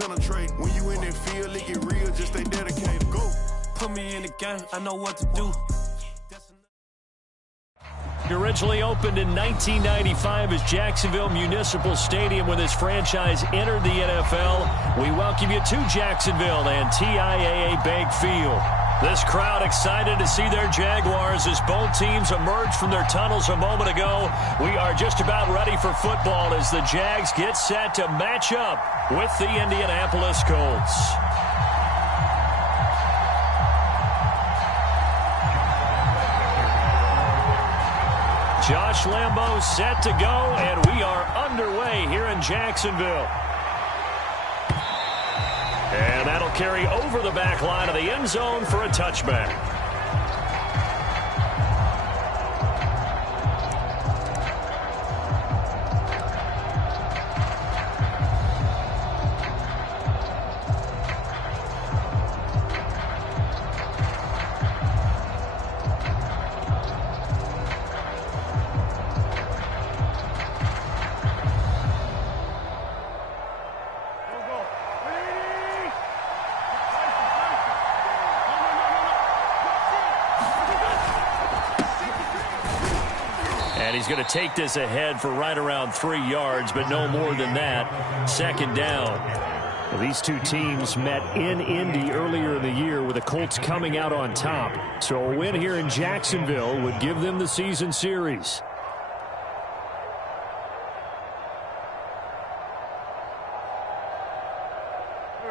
penetrate. When you in that field, it get real, just stay dedicated. Go. Put me in the game, I know what to do. Originally opened in 1995 as Jacksonville Municipal Stadium when this franchise entered the NFL. We welcome you to Jacksonville and TIAA Bank Field. This crowd excited to see their Jaguars as both teams emerged from their tunnels a moment ago. We are just about ready for football as the Jags get set to match up with the Indianapolis Colts. Josh Lambo set to go, and we are underway here in Jacksonville. And that'll carry over the back line of the end zone for a touchback. And he's going to take this ahead for right around 3 yards, but no more than that. Second down. Well, these two teams met in Indy earlier in the year with the Colts coming out on top. So a win here in Jacksonville would give them the season series.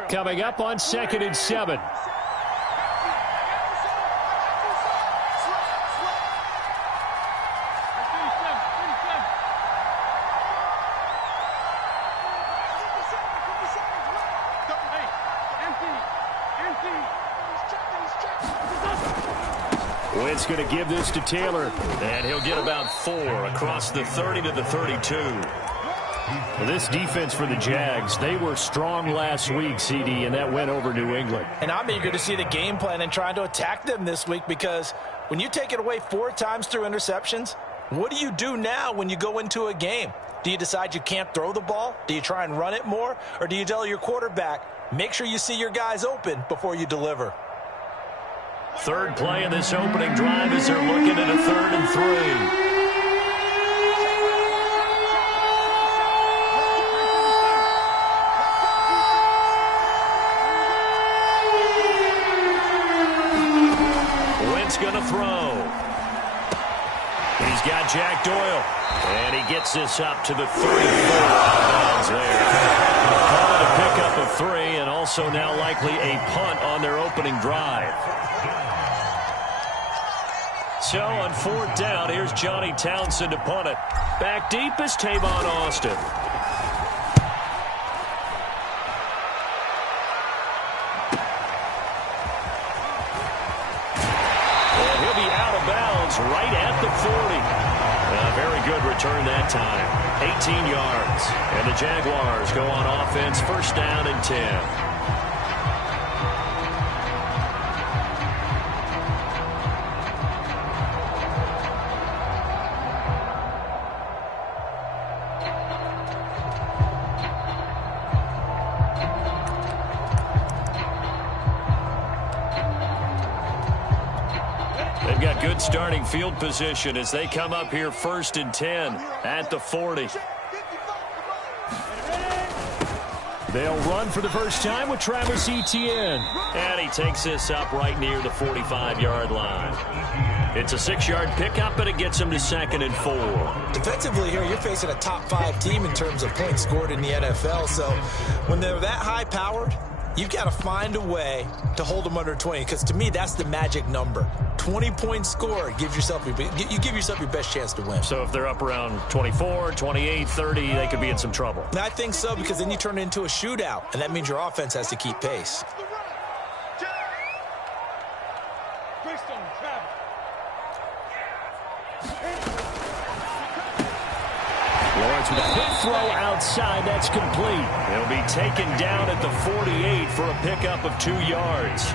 Coming up on 2nd and 7. Wentz going to give this to Taylor, and he'll get about 4 across the 30 to the 32. Well, this defense for the Jags, they were strong last week, CD, and that went over New England. And I'm eager to see the game plan and trying to attack them this week, because when you take it away 4 times through interceptions, what do you do now when you go into a game? Do you decide you can't throw the ball? Do you try and run it more? Or do you tell your quarterback, make sure you see your guys open before you deliver? Third play in this opening drive as they're looking at a 3rd and 3. Wentz going to throw. He's got Jack Doyle. And he gets this up to the 34 out of bounds there. Call it a pickup of 3, and also now likely a punt on their opening drive. So on 4th down, here's Johnny Townsend to punt it. Back deep is Tavon Austin. And he'll be out of bounds right at the 40. A very good return that time. 18 yards. And the Jaguars go on offense, 1st down and 10. They've got good starting field position as they come up here 1st and 10 at the 40. They'll run for the first time with Travis Etienne. And he takes this up right near the 45-yard line. It's a 6-yard pickup, but it gets him to 2nd and 4. Defensively here, you're facing a top 5 team in terms of points scored in the NFL. So when they're that high-powered, you've got to find a way to hold them under 20, because to me, that's the magic number. 20 points scored gives yourself you give yourself your best chance to win. So if they're up around 24, 28, 30, they could be in some trouble. I think so, because then you turn it into a shootout, and that means your offense has to keep pace. Lawrence with a quick throw outside. That's complete. He'll be taken down at the 48 for a pickup of 2 yards.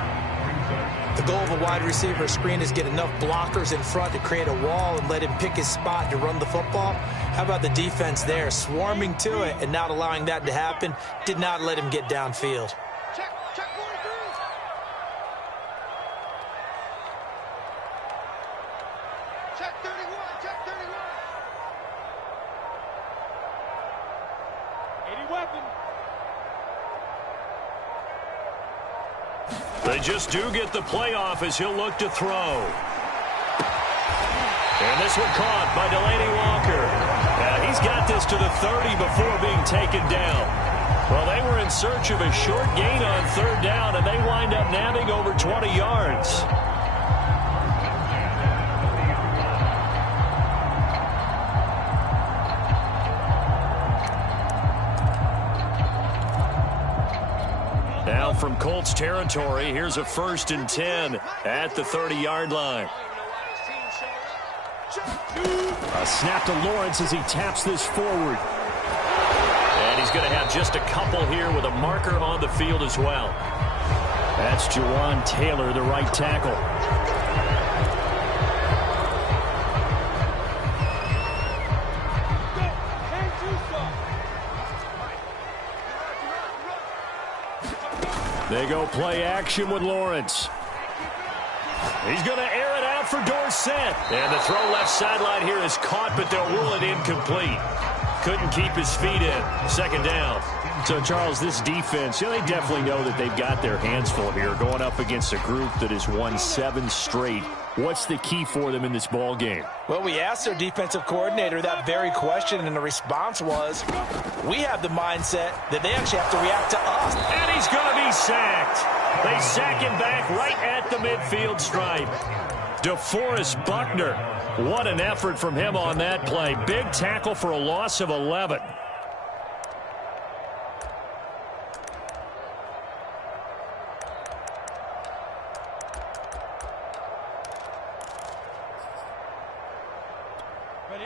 The goal of a wide receiver screen is get enough blockers in front to create a wall and let him pick his spot to run the football. How about the defense there, swarming to it and not allowing that to happen? Did not let him get downfield. Check 43. Check 31. Check 31. 80 weapon. They just do get the playoff as he'll look to throw. And this one caught by Delaney Walker. He's got this to the 30 before being taken down. Well, they were in search of a short gain on third down, and they wind up nabbing over 20 yards. Now from Colts territory, here's a 1st and 10 at the 30-yard line. A snap to Lawrence as he taps this forward. And he's going to have just a couple here with a marker on the field as well. That's Jawan Taylor, the right tackle. They go play action with Lawrence. He's going to air it out for Dorsett. And the throw left sideline here is caught, but they'll rule it incomplete. Couldn't keep his feet in. 2nd down. So, Charles, this defense, they definitely know that they've got their hands full here going up against a group that has won 7 straight. What's the key for them in this ball game? Well, we asked their defensive coordinator that very question, and the response was, we have the mindset that they actually have to react to us. And he's going to be sacked. They sack him back right at the midfield stripe. DeForest Buckner, what an effort from him on that play. Big tackle for a loss of 11.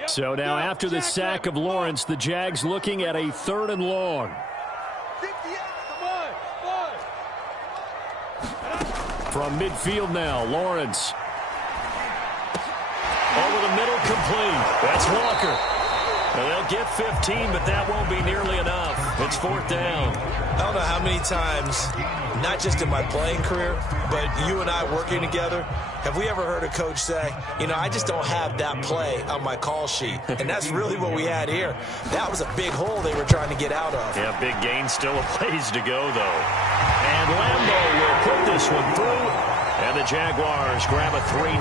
So now after the sack of Lawrence, the Jags looking at a 3rd and long. From midfield now, Lawrence. Over the middle, complete. That's Walker. And they'll get 15, but that won't be nearly enough. It's 4th down. I don't know how many times, not just in my playing career, but you and I working together, have we ever heard a coach say, I just don't have that play on my call sheet. And that's really what we had here. That was a big hole they were trying to get out of. Yeah, big gain, still a ways to go, though. And Lambeau will put this one through. And the Jaguars grab a 3-0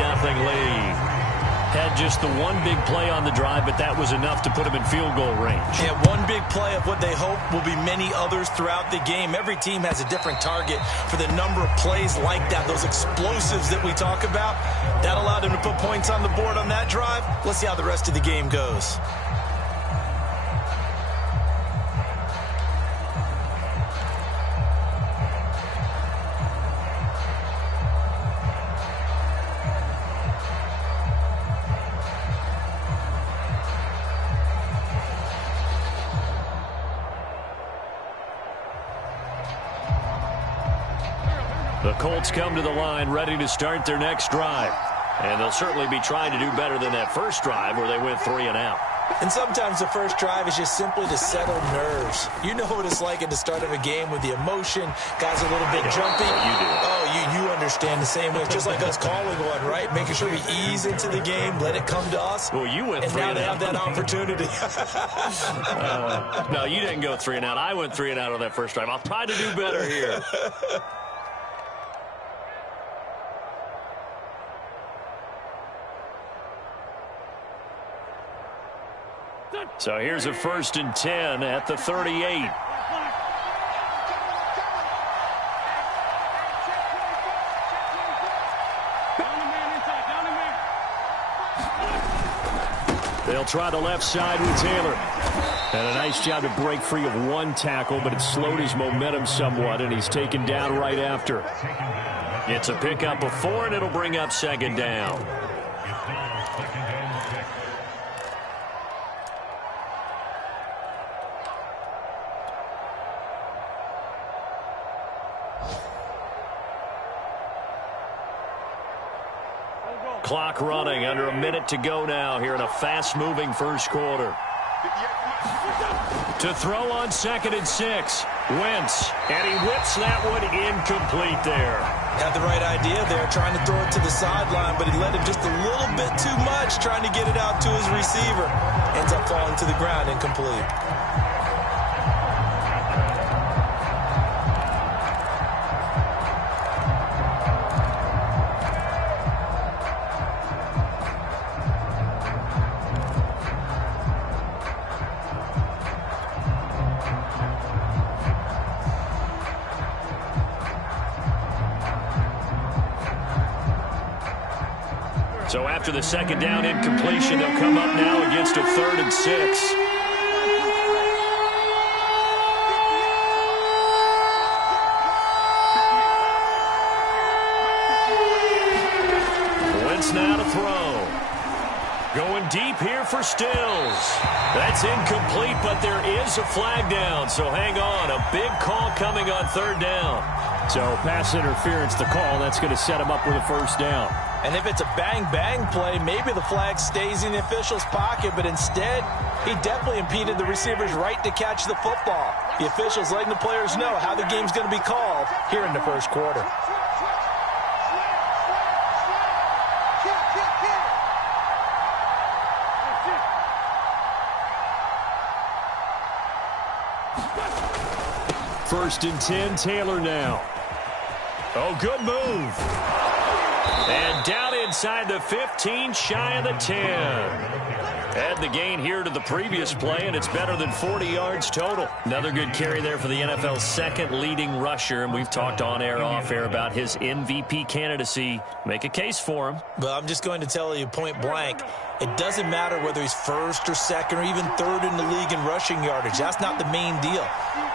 lead. Had just the one big play on the drive, but that was enough to put them in field goal range. Yeah, one big play of what they hope will be many others throughout the game. Every team has a different target for the number of plays like that, those explosives that we talk about. That allowed them to put points on the board on that drive. Let's see how the rest of the game goes. The Colts come to the line ready to start their next drive. And they'll certainly be trying to do better than that first drive where they went 3 and out. And sometimes the first drive is just simply to settle nerves. You know what it's like at the start of a game with the emotion. Guys are a little bit jumpy. You do. Oh, you understand the same way. It's just like us calling one, right? Making sure we ease into the game, let it come to us. Well, you went 3 and out. And now they have that opportunity. No, you didn't go 3 and out. I went 3 and out on that first drive. I'll try to do better here. So here's a 1st and 10 at the 38. They'll try the left side with Taylor. And a nice job to break free of one tackle, but it slowed his momentum somewhat, and he's taken down right after. It's a pickup of 4, and it'll bring up 2nd down. clock running. Under a minute to go now here in a fast-moving first quarter. To throw on 2nd and 6. Wentz, and he whips that one incomplete there. Had the right idea there, trying to throw it to the sideline, but he let him just a little bit too much, trying to get it out to his receiver. Ends up falling to the ground, incomplete. So after the 2nd down incompletion, they'll come up now against a 3rd and 6. Wentz now to throw. Going deep here for Stills. That's incomplete, but there is a flag down, so hang on. A big call coming on 3rd down. So pass interference, the call. That's going to set him up with a 1st down. And if it's a bang-bang play, maybe the flag stays in the official's pocket, but instead, he definitely impeded the receiver's right to catch the football. The officials letting the players know how the game's going to be called here in the first quarter. First and 10, Taylor now. Oh, good move. And down inside the 15, shy of the 10. Add the gain here to the previous play, and it's better than 40 yards total. Another good carry there for the NFL's 2nd leading rusher, and we've talked on air, off air about his MVP candidacy. Make a case for him. But I'm just going to tell you point blank, it doesn't matter whether he's 1st or 2nd or even 3rd in the league in rushing yardage. That's not the main deal.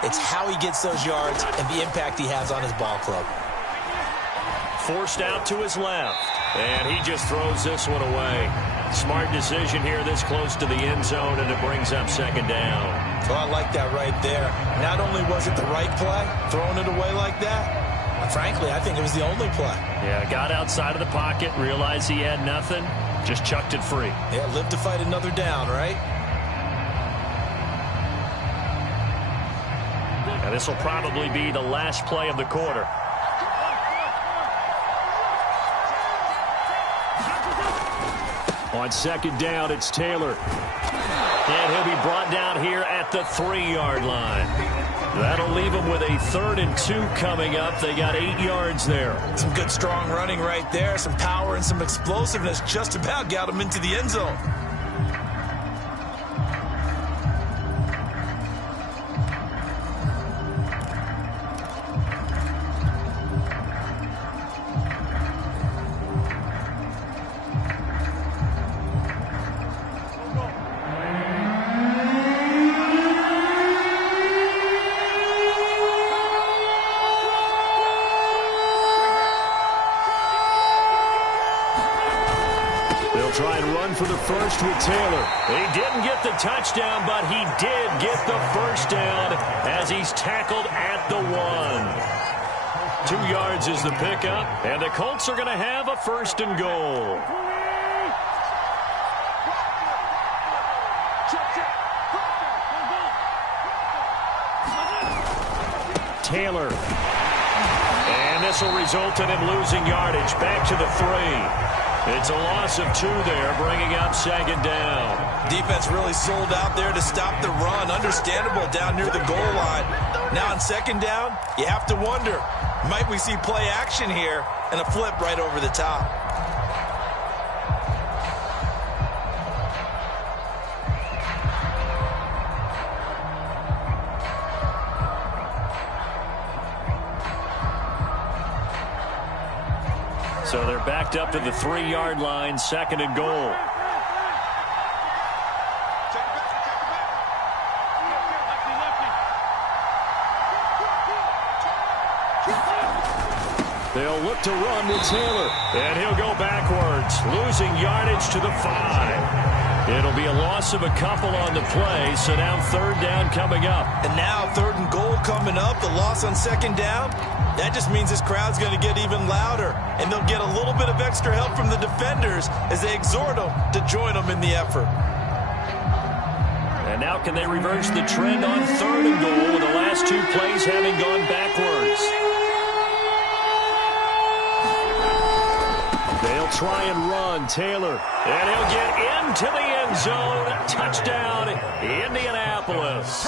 It's how he gets those yards and the impact he has on his ball club. Forced out to his left, and he just throws this one away. Smart decision here this close to the end zone, and it brings up 2nd down. Well, I like that right there. Not only was it the right play, throwing it away like that, frankly, I think it was the only play. Yeah, got outside of the pocket, realized he had nothing, just chucked it free. Yeah, live to fight another down, right? Now, this will probably be the last play of the quarter. On 2nd down, it's Taylor. And he'll be brought down here at the 3-yard line. That'll leave him with a 3rd and 2 coming up. They got 8 yards there. Some good strong running right there. Some power and some explosiveness just about got him into the end zone. Try and run for the first with Taylor. He didn't get the touchdown, but he did get the 1st down as he's tackled at the 1. 2 yards is the pickup, and the Colts are going to have a 1st and goal. Taylor. And this will result in him losing yardage. Back to the 3. It's a loss of 2 there, bringing up 2nd down. Defense really sold out there to stop the run. Understandable down near the goal line. Now on 2nd down, you have to wonder, might we see play action here and a flip right over the top? So they're backed up to the 3-yard line, 2nd and goal. They'll look to run with Taylor. And he'll go backwards, losing yardage to the 5. It'll be a loss of a couple on the play, so now third down coming up. And now third and goal coming up, the loss on second down. That just means this crowd's going to get even louder, and they'll get a little bit of extra help from the defenders as they exhort them to join them in the effort. And now can they reverse the trend on third and goal with the last two plays having gone backwards? They'll try and run. Taylor. And he'll get into the end zone. Touchdown, Indianapolis.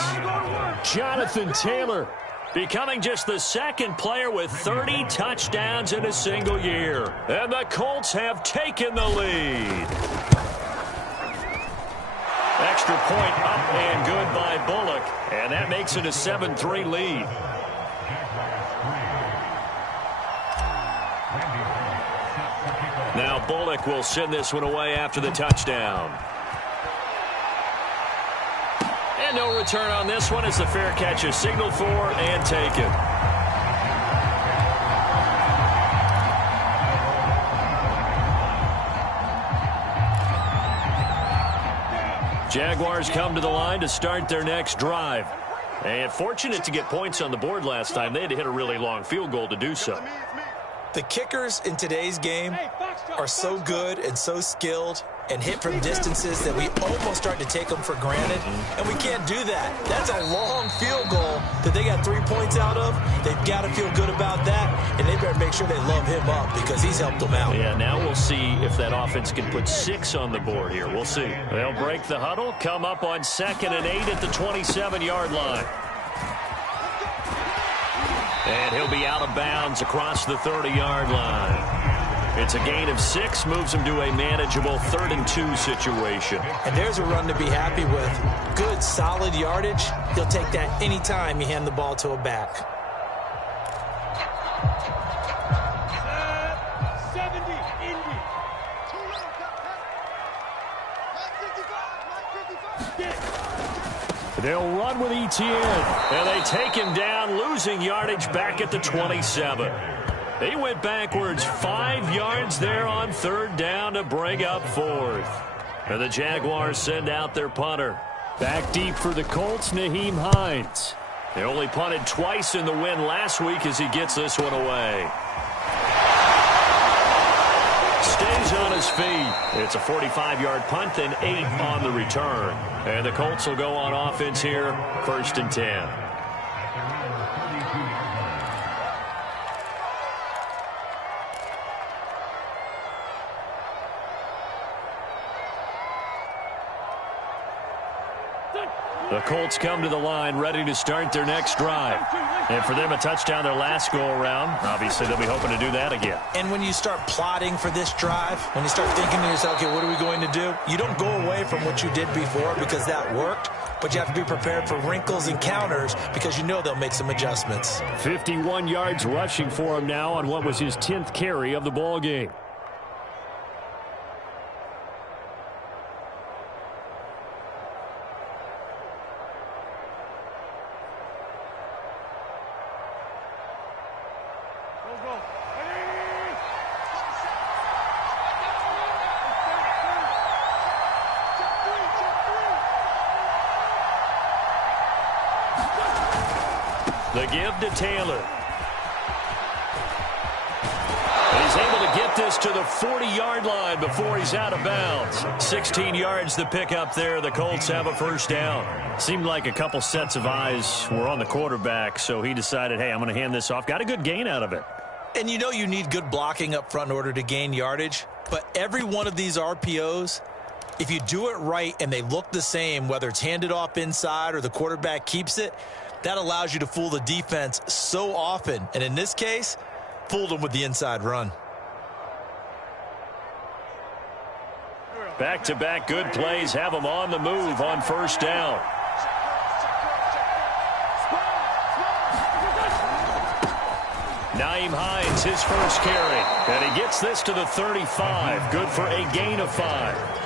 Jonathan Taylor becoming just the second player with 30 touchdowns in a single year. And the Colts have taken the lead. Extra point up and good by Bullock. And that makes it a 7-3 lead. Now Bullock will send this one away after the touchdown. And no return on this one as the fair catch is signaled for and taken. Jaguars come to the line to start their next drive. And fortunate to get points on the board last time. They had to hit a really long field goal to do so. The kickers in today's game are so good and so skilled and hit from distances that we almost start to take them for granted, and we can't do that. That's a long field goal that they got 3 points out of. They've got to feel good about that, and they better make sure they love him up because he's helped them out. Yeah, now we'll see if that offense can put 6 on the board here. We'll see. They'll break the huddle, come up on 2nd and 8 at the 27-yard line. And he'll be out of bounds across the 30-yard line. It's a gain of 6, moves him to a manageable 3rd and 2 situation. And there's a run to be happy with. Good, solid yardage. He'll take that anytime you hand the ball to a back. 70, Indy. They'll run with Etienne. And they take him down, losing yardage back at the 27. He went backwards 5 yards there on 3rd down to bring up 4th. And the Jaguars send out their punter. Back deep for the Colts, Nyheim Hines. They only punted twice in the win last week as he gets this one away. Stays on his feet. It's a 45-yard punt and 8 on the return. And the Colts will go on offense here, 1st and 10. The Colts come to the line ready to start their next drive. And for them, a touchdown their last go-around. Obviously, they'll be hoping to do that again. And when you start plotting for this drive, when you start thinking to yourself, okay, what are we going to do? You don't go away from what you did before because that worked, but you have to be prepared for wrinkles and counters because you know they'll make some adjustments. 51 yards rushing for him now on what was his 10th carry of the ball game. The give to Taylor. And he's able to get this to the 40-yard line before he's out of bounds. 16 yards to pick up there. The Colts have a 1st down. Seemed like a couple sets of eyes were on the quarterback, so he decided, hey, I'm going to hand this off. Got a good gain out of it. And you know you need good blocking up front in order to gain yardage, but every one of these RPOs, if you do it right and they look the same, whether it's handed off inside or the quarterback keeps it, that allows you to fool the defense so often. And in this case, fooled them with the inside run. Back-to-back good plays have them on the move on 1st down. Nyheim Hines, his first carry. And he gets this to the 35. Good for a gain of 5.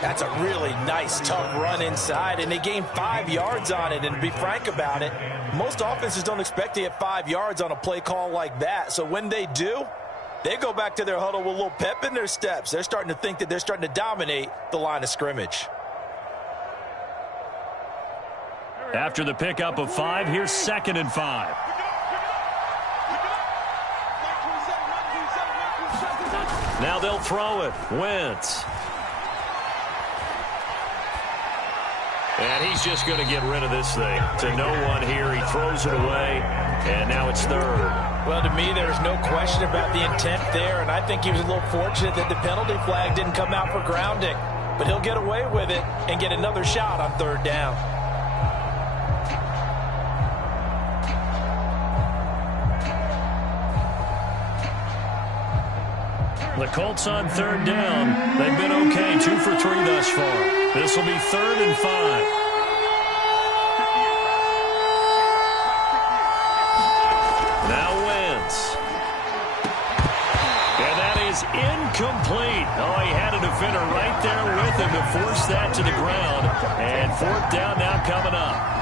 That's a really nice, tough run inside, and they gained 5 yards on it. And to be frank about it, most offenses don't expect to get 5 yards on a play call like that. So when they do, They go back to their huddle with a little pep in their steps. They're starting to think that they're starting to dominate the line of scrimmage. After the pickup of 5, here's 2nd and 5. Now they'll throw it. Wentz. And he's just going to get rid of this thing. To no one here. He throws it away. And now it's 3rd. Well, to me, there's no question about the intent there. And I think he was a little fortunate that the penalty flag didn't come out for grounding. But he'll get away with it and get another shot on 3rd down. The Colts on 3rd down. They've been okay, 2 for 3 thus far. This will be 3rd and 5. Now Wentz. And that is incomplete. Oh, he had a defender right there with him to force that to the ground. And 4th down now coming up.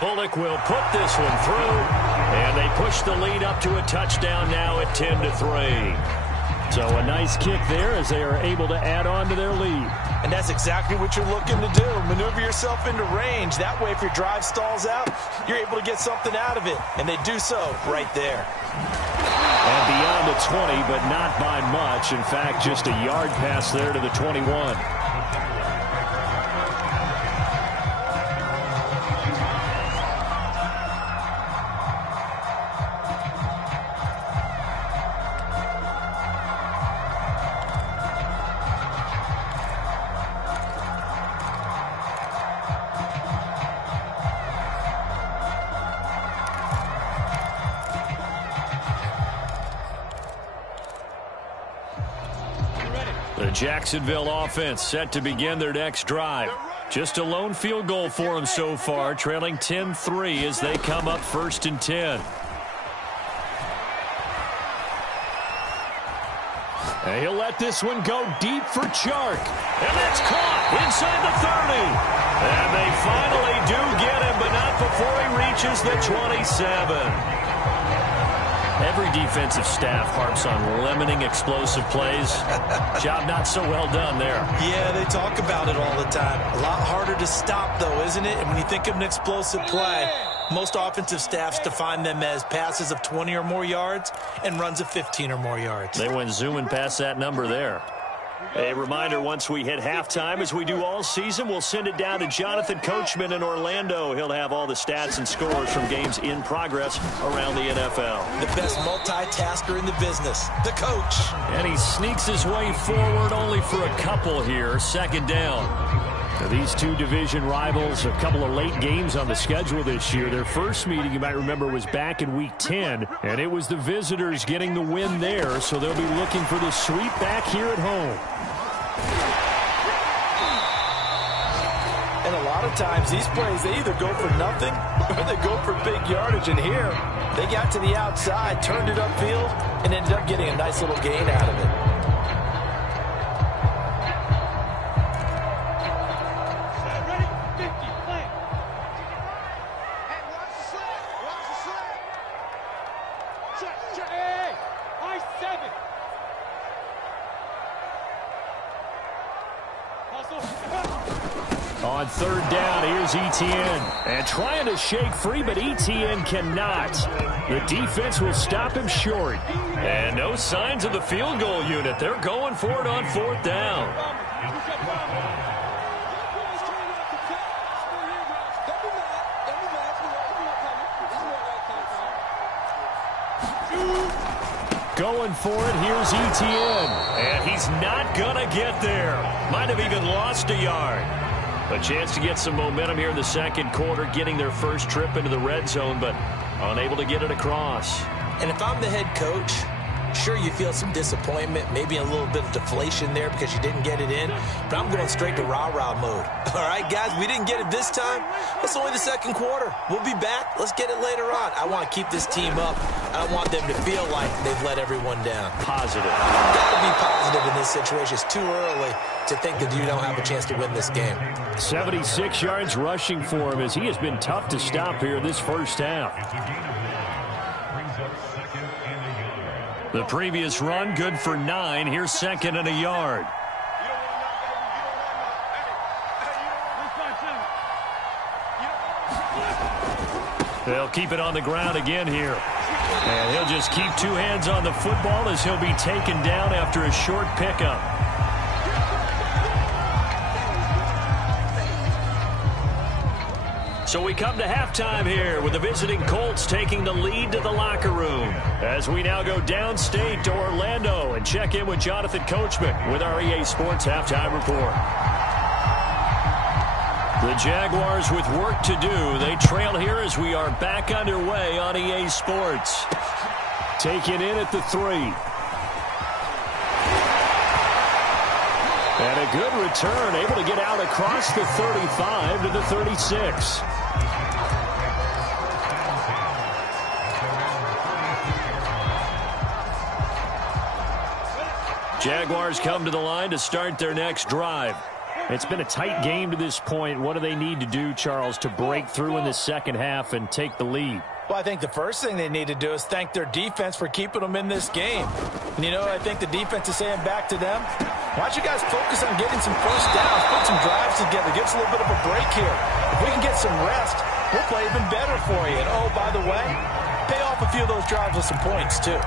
Bullock will put this one through, and they push the lead up to a touchdown now at 10-3. So a nice kick there as they are able to add on to their lead. And that's exactly what you're looking to do. Maneuver yourself into range. That way, if your drive stalls out, you're able to get something out of it. And they do so right there. And beyond the 20, but not by much. In fact, just a yard pass there to the 21. The Jacksonville offense set to begin their next drive. Just a lone field goal for them so far, trailing 10-3 as they come up 1st and 10. And he'll let this one go deep for Chark. And that's caught inside the 30. And they finally do get him, but not before he reaches the 27. Every defensive staff harps on limiting explosive plays. Job not so well done there. Yeah, they talk about it all the time. A lot harder to stop, though, isn't it? And when you think of an explosive play, most offensive staffs define them as passes of 20 or more yards and runs of 15 or more yards. They went zooming past that number there. A reminder, once we hit halftime, as we do all season, we'll send it down to Jonathan Coachman in Orlando. He'll have all the stats and scores from games in progress around the NFL. The best multitasker in the business, the coach. And he sneaks his way forward only for a couple here. 2nd down. Now, these two division rivals, a couple of late games on the schedule this year. Their first meeting, you might remember, was back in Week 10, and it was the visitors getting the win there, so they'll be looking for the sweep back here at home. And a lot of times, these plays, they either go for nothing or they go for big yardage. And here, they got to the outside, turned it upfield, and ended up getting a nice little gain out of it. On 3rd down, here's Etienne. And trying to shake free, but Etienne cannot. The defense will stop him short. And no signs of the field goal unit. They're going for it on 4th down. Going for it, here's Etienne. And he's not going to get there. Might have even lost a yard. A chance to get some momentum here in the 2nd quarter, getting their first trip into the red zone, but unable to get it across. And if I'm the head coach, Sure, you feel some disappointment, maybe a little bit of deflation there because you didn't get it in, but I'm going straight to rah-rah mode. All right, guys, we didn't get it this time. It's only the second quarter. We'll be back. Let's get it later on. I want to keep this team up. I don't want them to feel like they've let everyone down. Positive. Got to be positive in this situation. It's too early to think that you don't have a chance to win this game. 76 yards rushing for him as he has been tough to stop here this first half. The previous run good for 9. Here's 2nd and a yard. They'll keep it on the ground again here. And he'll just keep 2 hands on the football as he'll be taken down after a short pickup. So we come to halftime here with the visiting Colts taking the lead to the locker room. As we now go downstate to Orlando and check in with Jonathan Coachman with our EA Sports Halftime Report. The Jaguars with work to do. They trail here as we are back underway on EA Sports. Taken in at the 3. And a good return, able to get out across the 35 to the 36. Jaguars come to the line to start their next drive. It's been a tight game to this point. What do they need to do, Charles, to break through in the second half and take the lead? Well, I think the first thing they need to do is thank their defense for keeping them in this game. And, you know, I think the defense is saying back to them, why don't you guys focus on getting some first downs, put some drives together, give us a little bit of a break here. If we can get some rest, we'll play even better for you. And, oh, by the way, pay off a few of those drives with some points, too.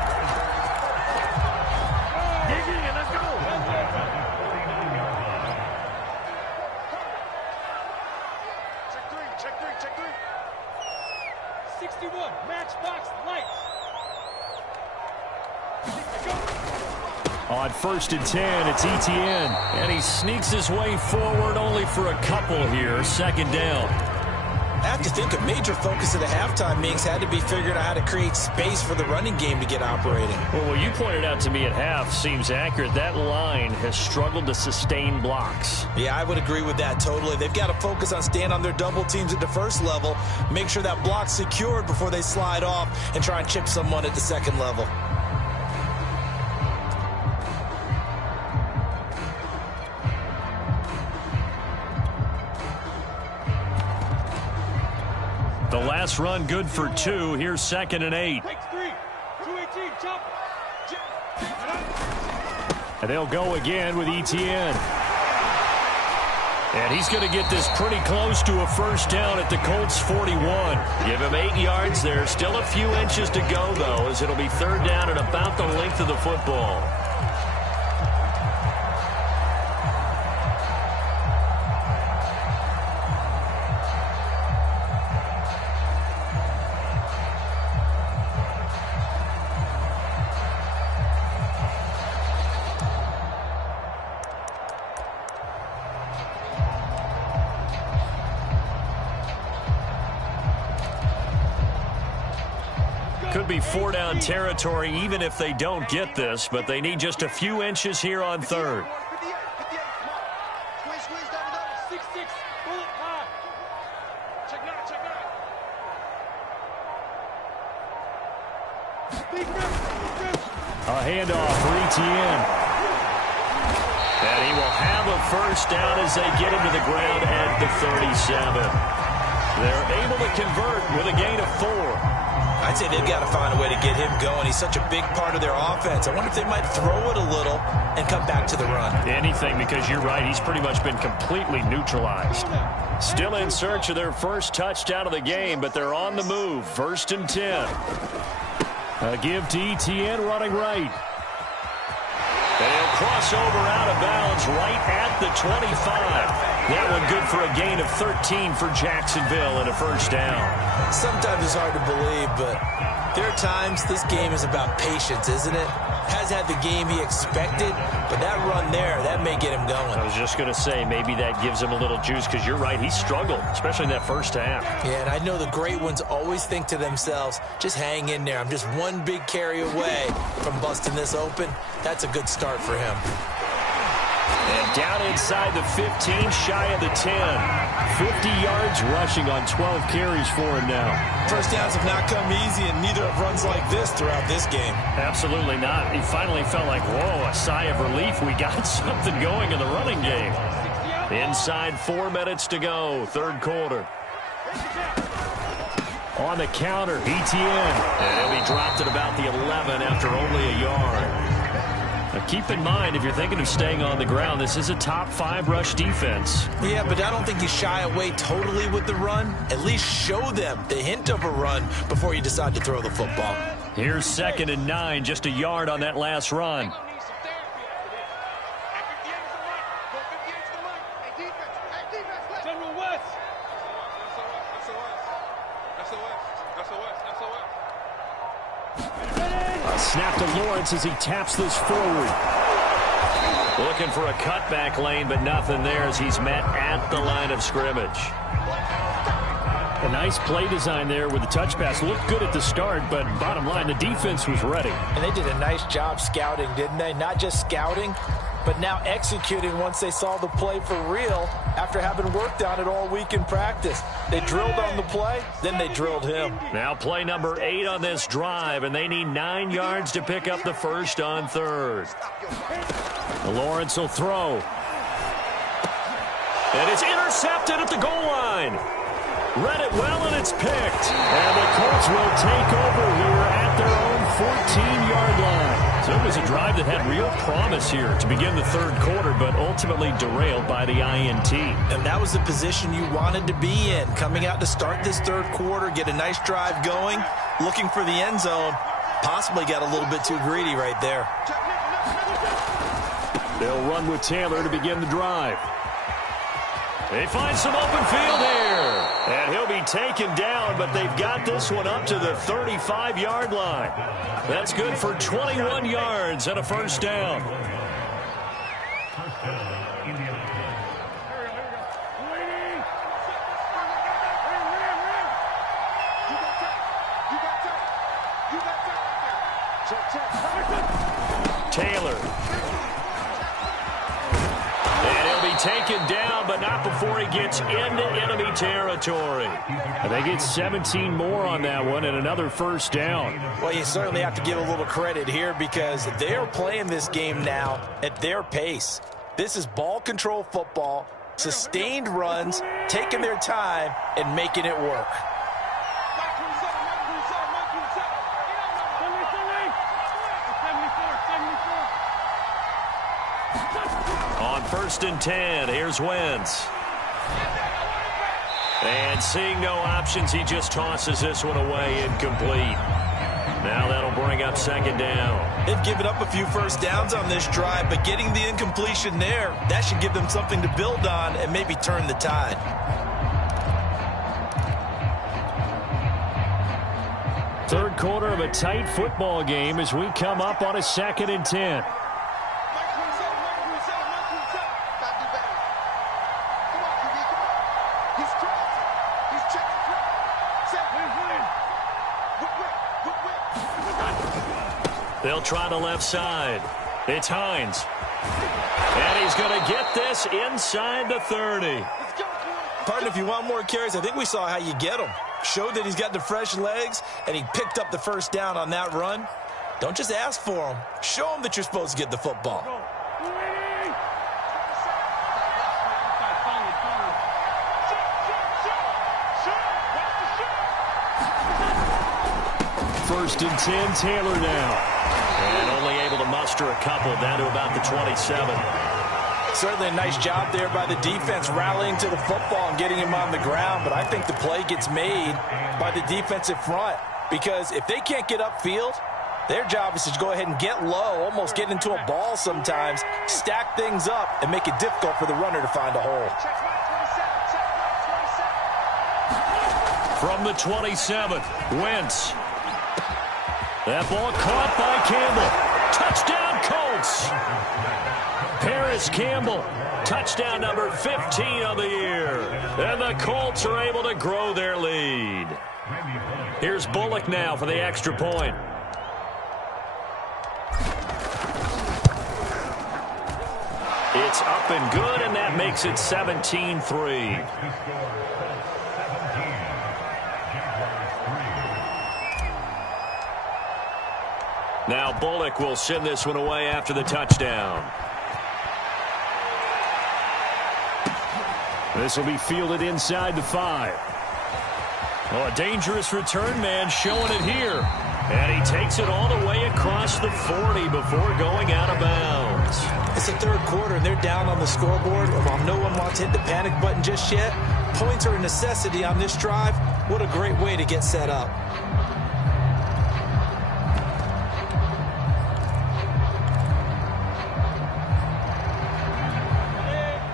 On 1st and 10, it's Etienne. And he sneaks his way forward only for a couple here. 2nd down. I have to think a major focus of the halftime meetings had to be figuring out how to create space for the running game to get operating. Well, what you pointed out to me at half seems accurate. That line has struggled to sustain blocks. Yeah, I would agree with that totally. They've got to focus on staying on their double teams at the first level, make sure that block's secured before they slide off and try and chip someone at the second level. The last run good for 2. Here's 2nd and 8. And they'll go again with Etienne. And he's going to get this pretty close to a first down at the Colts 41. Give him 8 yards there. Still a few inches to go, though, as it'll be 3rd down and about the length of the football. Could be 4-down territory even if they don't get this, but they need just a few inches here on 3rd. A handoff for Etienne. And he will have a first down as they get him to the ground at the 37. They're able to convert with a gain of 4. I'd say they've got to find a way to get him going. He's such a big part of their offense. I wonder if they might throw it a little and come back to the run. Anything, because you're right. He's pretty much been completely neutralized. Still in search of their first touchdown of the game, but they're on the move. 1st and 10. A give to Etienne running right. And he'll cross over out of bounds right at the 25. That one good for a gain of 13 for Jacksonville and a first down. Sometimes it's hard to believe, but there are times this game is about patience, isn't it? Has had the game he expected, but that run there, that may get him going. I was just going to say, maybe that gives him a little juice, because you're right, he struggled, especially in that first half. Yeah, and I know the great ones always think to themselves, just hang in there. I'm just one big carry away from busting this open. That's a good start for him. And down inside the 15, shy of the 10. 50 yards rushing on 12 carries for him now. First downs have not come easy, and neither have runs like this throughout this game. Absolutely not. He finally felt like, whoa, a sigh of relief. We got something going in the running game. Inside 4 minutes to go, third quarter. On the counter, ETN. And he'll be dropped at about the 11 after only a yard. Now keep in mind, if you're thinking of staying on the ground, this is a top 5 rush defense. Yeah, but I don't think you shy away totally with the run. At least show them the hint of a run before you decide to throw the football. Here's 2nd and 9, just a yard on that last run. Snap to Lawrence as he taps this forward. Looking for a cutback lane, but nothing there as he's met at the line of scrimmage. A nice play design there with the touch pass. Looked good at the start, but bottom line, the defense was ready. And they did a nice job scouting, didn't they? Not just scouting, but now executing once they saw the play for real after having worked on it all week in practice. They drilled on the play, then they drilled him. Now play number 8 on this drive, and they need 9 yards to pick up the first on third. Lawrence will throw. And it's intercepted at the goal line. Read it well, and it's picked. And the Colts will take over here at their own 14-yard line. So it was a drive that had real promise here to begin the third quarter, but ultimately derailed by the INT. And that was the position you wanted to be in. Coming out to start this third quarter, get a nice drive going, looking for the end zone. Possibly got a little bit too greedy right there. They'll run with Taylor to begin the drive. They find some open field here. And he'll be taken down, but they've got this one up to the 35-yard line. That's good for 21 yards and a first down. Taylor. And he'll be taken down, but not before he gets into enemy territory. And they get 17 more on that one and another first down. Well, you certainly have to give a little credit here because they're playing this game now at their pace. This is ball control football, sustained runs, taking their time and making it work. On 1st and 10, here's Wentz. And seeing no options, he just tosses this one away incomplete. Now that'll bring up 2nd down. They've given up a few first downs on this drive, but getting the incompletion there, that should give them something to build on and maybe turn the tide. Third quarter of a tight football game as we come up on a 2nd and 10. They'll try the left side. It's Hines. And he's going to get this inside the 30. Partner, if you want more carries, I think we saw how you get them. Showed that he's got the fresh legs, and he picked up the first down on that run. Don't just ask for them. Show them that you're supposed to get the football. First and 10, Taylor now. And only able to muster a couple down to about the 27. Certainly a nice job there by the defense rallying to the football and getting him on the ground, but I think the play gets made by the defensive front because if they can't get upfield, their job is to go ahead and get low, almost get into a ball sometimes, stack things up, and make it difficult for the runner to find a hole. From the 27, Wentz. That ball caught by Campbell. Touchdown, Colts. Paris Campbell, touchdown number 15 of the year. And the Colts are able to grow their lead. Here's Bullock now for the extra point. It's up and good, and that makes it 17-3. Now Bullock will send this one away after the touchdown. This will be fielded inside the 5. Oh, a dangerous return man showing it here. And he takes it all the way across the 40 before going out of bounds. It's the third quarter, and they're down on the scoreboard. While no one wants to hit the panic button just yet, points are a necessity on this drive. What a great way to get set up.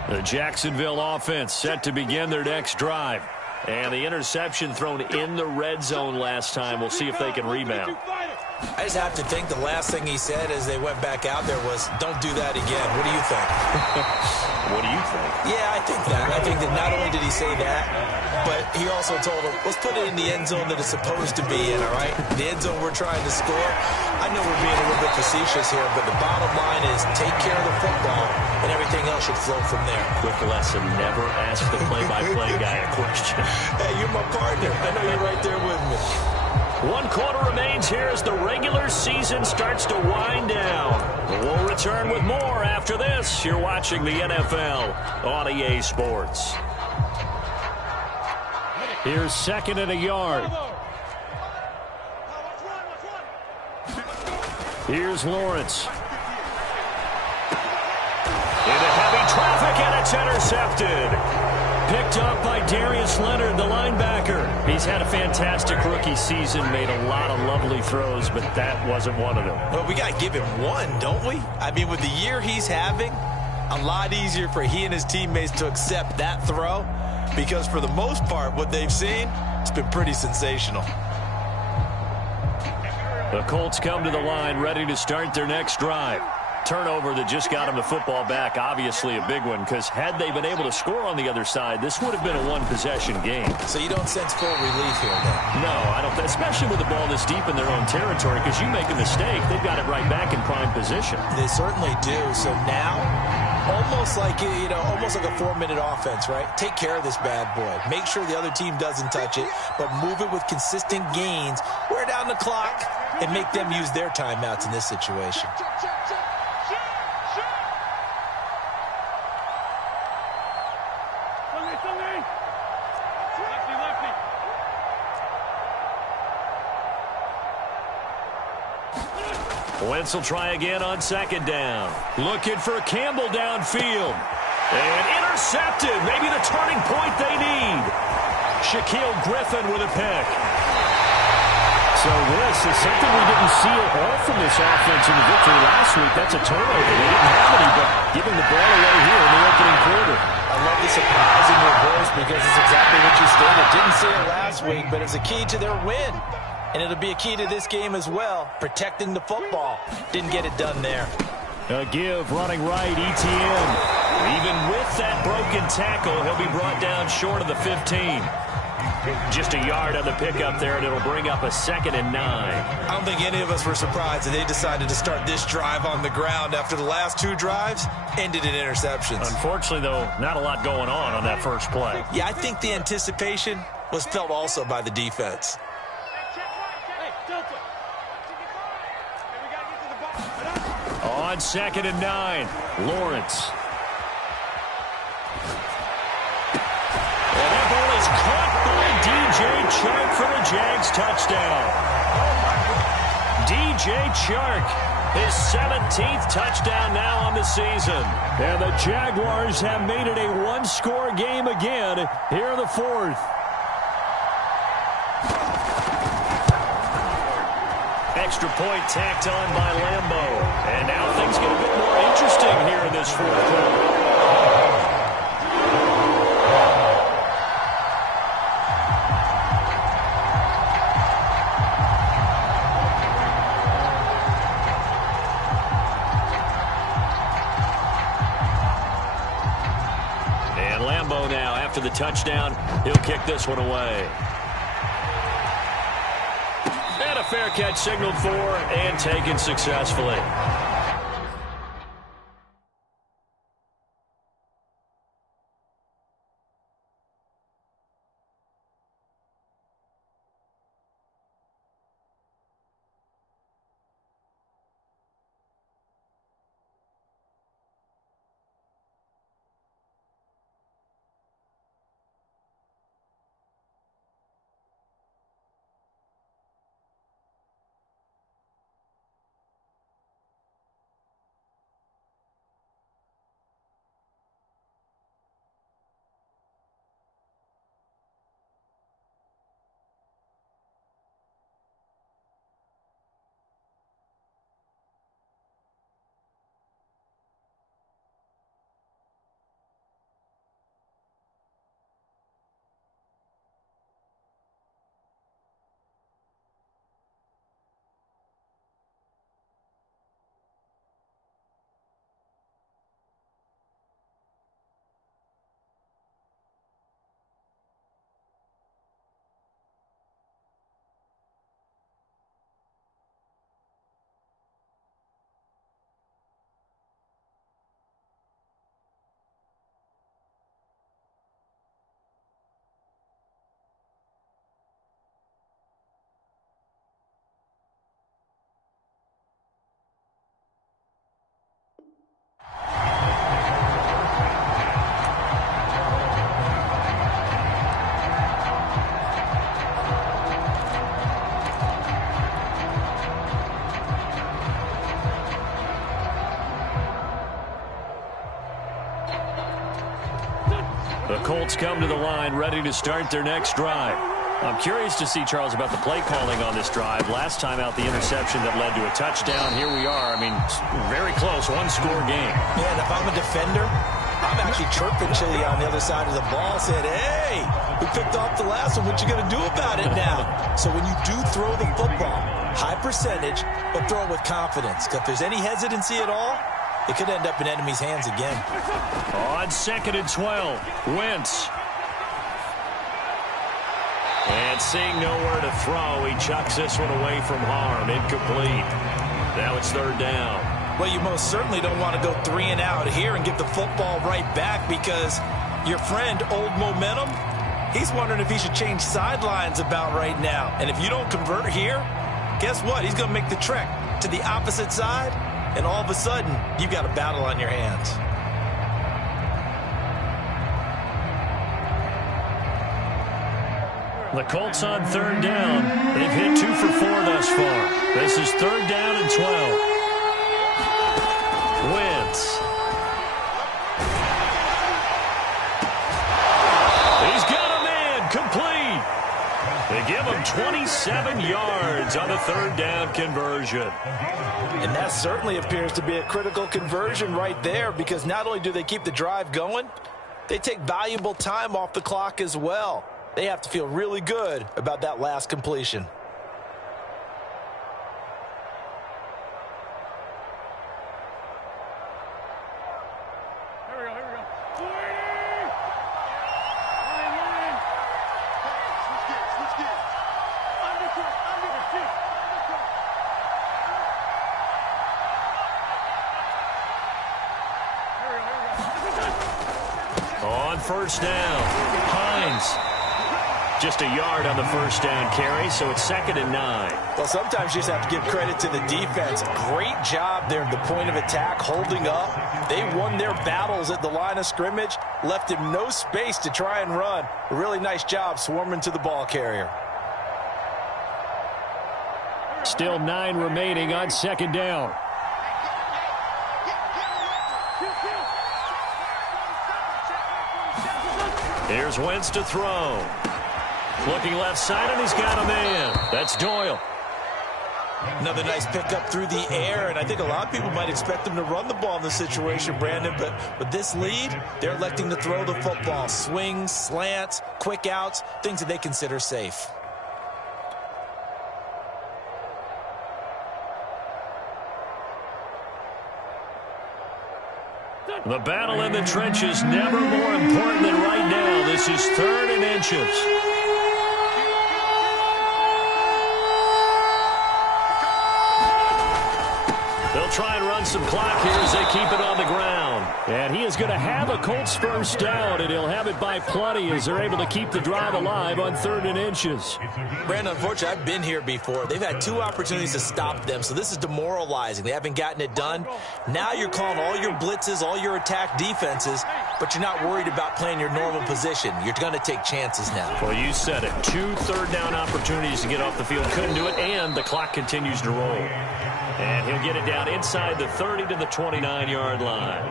The Jacksonville offense set to begin their next drive. And the interception thrown in the red zone last time. We'll see if they can rebound. I just have to think the last thing he said as they went back out there was, don't do that again. What do you think? What do you think? Yeah, I think that. I think that not only did he say that, but he also told them, let's put it in the end zone that it's supposed to be in, all right? The end zone we're trying to score. I know we're being a little bit facetious here, but the bottom line is take care of the football, and everything else should flow from there. Quick lesson, never ask the play-by-play guy a question. Hey, you're my partner. I know you're right there with me. 1 quarter remains here as the regular season starts to wind down. We'll return with more after this. You're watching the NFL on EA Sports. Here's 2nd and a yard. Here's Lawrence. Into heavy traffic, and it's intercepted. Picked up by Darius Leonard, the linebacker. He's had a fantastic rookie season, made a lot of lovely throws, but that wasn't one of them. Well, we got to give him one, don't we? I mean, with the year he's having, a lot easier for he and his teammates to accept that throw, because for the most part, what they've seen, it's been pretty sensational. The Colts come to the line, ready to start their next drive. Turnover that just got him the football back, obviously a big one, because had they been able to score on the other side, this would have been a one-possession game. So you don't sense full relief here, then? No, I don't, especially with the ball this deep in their own territory, because you make a mistake, they've got it right back in prime position. They certainly do. So now, almost like a 4-minute offense, right? Take care of this bad boy. Make sure the other team doesn't touch it, but move it with consistent gains, wear down the clock, and make them use their timeouts in this situation. Wentz will try again on 2nd down. Looking for Campbell downfield. And intercepted. Maybe the turning point they need. Shaquille Griffin with a pick. So this is something we didn't see at all from this offense in the victory last week. That's a turnover. They didn't have any, but giving the ball away here in the opening quarter. I love the surprise in your voice because it's exactly what you stated. Didn't see it last week, but it's a key to their win. And it'll be a key to this game as well, protecting the football. Didn't get it done there. A give running right, ETN. Even with that broken tackle, he'll be brought down short of the 15. Just a yard on the pickup there, and it'll bring up a 2nd and 9. I don't think any of us were surprised that they decided to start this drive on the ground after the last 2 drives ended in interceptions. Unfortunately, though, not a lot going on that first play. Yeah, I think the anticipation was felt also by the defense. On 2nd and 9, Lawrence. And that ball is caught by DJ Chark for the Jags touchdown. DJ Chark, his 17th touchdown now on the season. And the Jaguars have made it a one-score game again here in the 4th. Extra point tacked on by Lambeau. And now things get a bit more interesting here in this 4th quarter. And Lambeau now, after the touchdown, he'll kick this one away. And a fair catch signaled for and taken successfully. The Colts come to the line, ready to start their next drive. I'm curious to see, Charles, about the play calling on this drive. Last time out, the interception that led to a touchdown. Here we are. I mean, very close, one-score game. Yeah, and if I'm a defender, I'm actually chirping Chili on the other side of the ball, saying, hey, we picked off the last one. What you going to do about it now? So when you do throw the football, high percentage, but throw it with confidence. If there's any hesitancy at all, it could end up in enemy's hands again. On 2nd and 12, Wentz. And seeing nowhere to throw, he chucks this one away from harm. Incomplete. Now it's 3rd down. Well, you most certainly don't want to go 3 and out here and get the football right back, because your friend, Old Momentum, he's wondering if he should change sidelines about right now. And if you don't convert here, guess what? He's going to make the trek to the opposite side, and all of a sudden, you've got a battle on your hands. The Colts on 3rd down. They've hit 2 for 4 thus far. This is 3rd down and 12. Wentz. He's got a man, complete. They give him 27 yards on the 3rd down conversion. And that certainly appears to be a critical conversion right there, because not only do they keep the drive going, they take valuable time off the clock as well. They have to feel really good about that last completion. On 1st down, Hines. Just a yard on the 1st down carry, so it's 2nd and 9. Well, sometimes you just have to give credit to the defense. Great job there at the point of attack, holding up. They won their battles at the line of scrimmage, left him no space to try and run. A really nice job swarming to the ball carrier. Still 9 remaining on 2nd down. Here's Wentz to throw. Looking left side, and he's got a man. That's Doyle. Another nice pickup through the air, and I think a lot of people might expect them to run the ball in this situation, Brandon, but with this lead, they're electing to throw the football. Swings, slants, quick outs, things that they consider safe. The battle in the trenches, never more important than right now. This is 3rd and inches. They'll try and run some clock here as they keep it on the ground. And he is going to have a Colts first down, and he'll have it by plenty as they're able to keep the drive alive on 3rd and inches. Brandon, unfortunately, I've been here before. They've had 2 opportunities to stop them, so this is demoralizing. They haven't gotten it done. Now you're calling all your blitzes, all your attack defenses, but you're not worried about playing your normal position. You're going to take chances now. Well, you said it. 2 third-down opportunities to get off the field. Couldn't do it, and the clock continues to roll. And he'll get it down inside the 30 to the 29-yard line.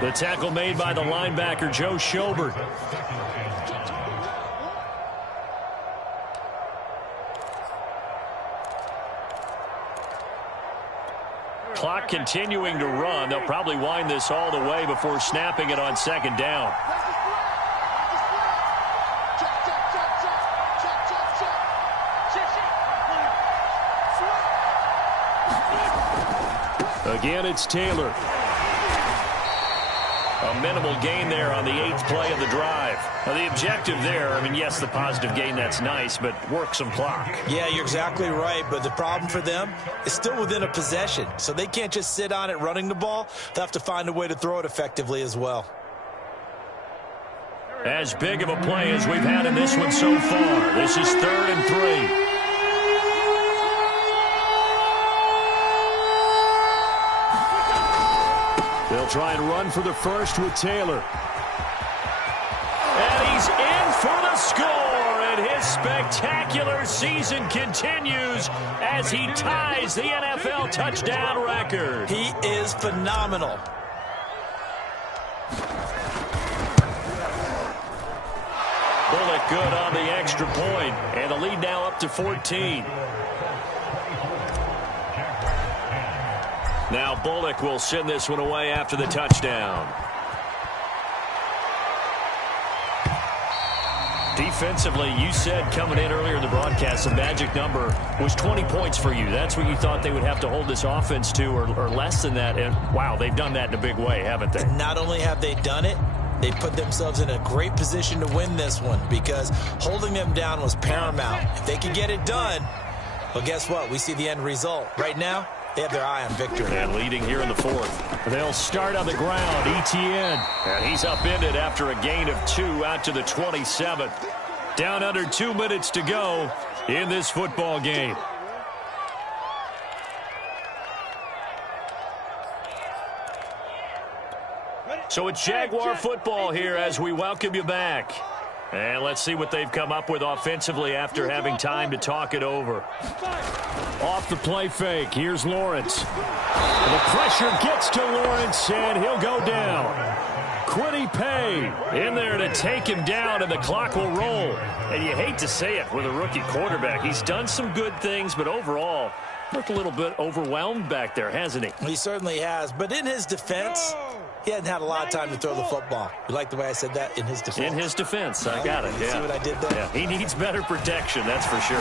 The tackle made by the linebacker, Joe Schobert. Clock continuing to run. They'll probably wind this all the way before snapping it on 2nd down. Again, it's Taylor. A minimal gain there on the 8th play of the drive. Now, the objective there, I mean, yes, the positive gain, that's nice, but work some clock. Yeah, you're exactly right, but the problem for them is still within a possession, so they can't just sit on it running the ball. They'll have to find a way to throw it effectively as well. As big of a play as we've had in this one so far. This is 3rd and 3. They'll try and run for the first with Taylor. And he's in for the score, and his spectacular season continues as he ties the NFL touchdown record. He is phenomenal. Bullock good on the extra point, and the lead now up to 14. Now Bullock will send this one away after the touchdown. Defensively, you said coming in earlier in the broadcast, the magic number was 20 points for you. That's what you thought they would have to hold this offense to, or less than that. And, wow, they've done that in a big way, haven't they? Not only have they done it, they put themselves in a great position to win this one because holding them down was paramount. If they could get it done, well, guess what? We see the end result. Right now, they have their eye on victory. And leading here in the 4th. They'll start on the ground. Etienne. And he's upended after a gain of 2 out to the 27th. Down under 2 minutes to go in this football game. So it's Jaguar football here as we welcome you back. And let's see what they've come up with offensively after having time to talk it over. Off the play fake, here's Lawrence. The pressure gets to Lawrence, and he'll go down. Quiddy Pay in there to take him down, and the clock will roll. And you hate to say it with a rookie quarterback. He's done some good things, but overall, looked a little bit overwhelmed back there, hasn't he? He certainly has, but in his defense, he hasn't had a lot of time to throw the football. You like the way I said that? In his defense? In his defense. I got it. You see what I did there? Yeah. He needs better protection, that's for sure.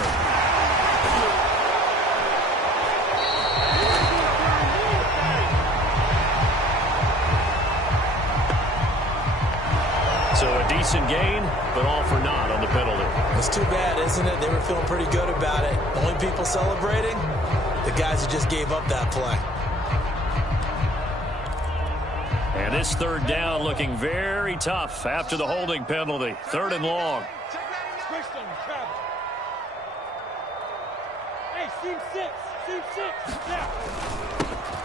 So a decent gain, but all for naught on the penalty. It's too bad, isn't it? They were feeling pretty good about it. Only people celebrating, the guys who just gave up that play. And this 3rd down looking very tough after the holding penalty. 3rd and long. Hey, seam 6. Now.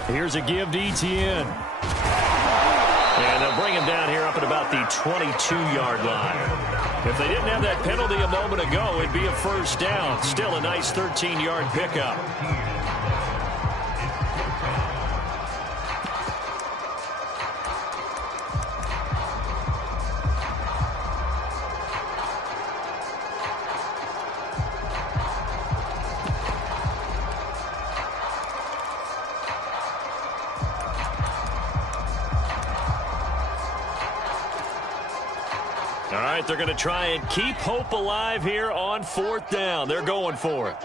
Here's a give to Etienne. And they'll bring him down here up at about the 22-yard line. If they didn't have that penalty a moment ago, it'd be a first down. Still a nice 13-yard pickup. All right, they're going to try and keep hope alive here on 4th down. They're going for it.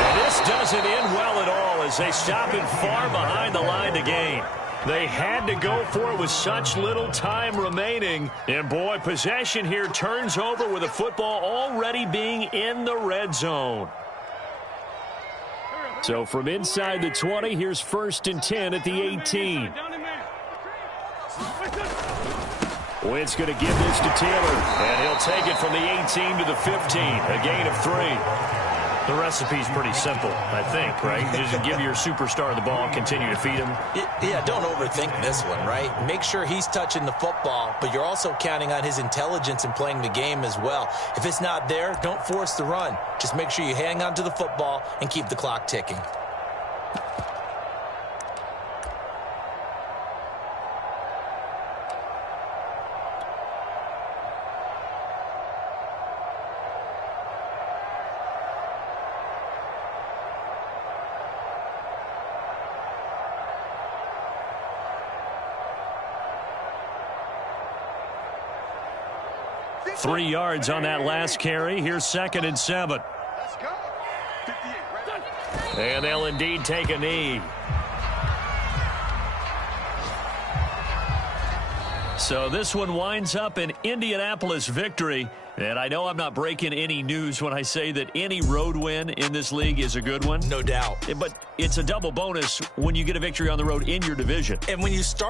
And this does doesn't end well at all as they stop it far behind the line to gain. They had to go for it with such little time remaining. And, boy, possession here turns over with the football already being in the red zone. So from inside the 20, here's 1st and 10 at the 18. Wentz going to give this to Taylor, and he'll take it from the 18 to the 15, a gain of 3. The recipe's pretty simple, I think, right? Just give your superstar the ball and continue to feed him. Yeah, don't overthink this one, right? Make sure he's touching the football, but you're also counting on his intelligence in playing the game as well. If it's not there, don't force the run. Just make sure you hang on to the football and keep the clock ticking. Three yards on that last carry. Here's 2nd and 7. Let's go. 58, ready? And they'll indeed take a knee. So this one winds up an Indianapolis victory. And I know I'm not breaking any news when I say that any road win in this league is a good one. No doubt. But it's a double bonus when you get a victory on the road in your division. And when you start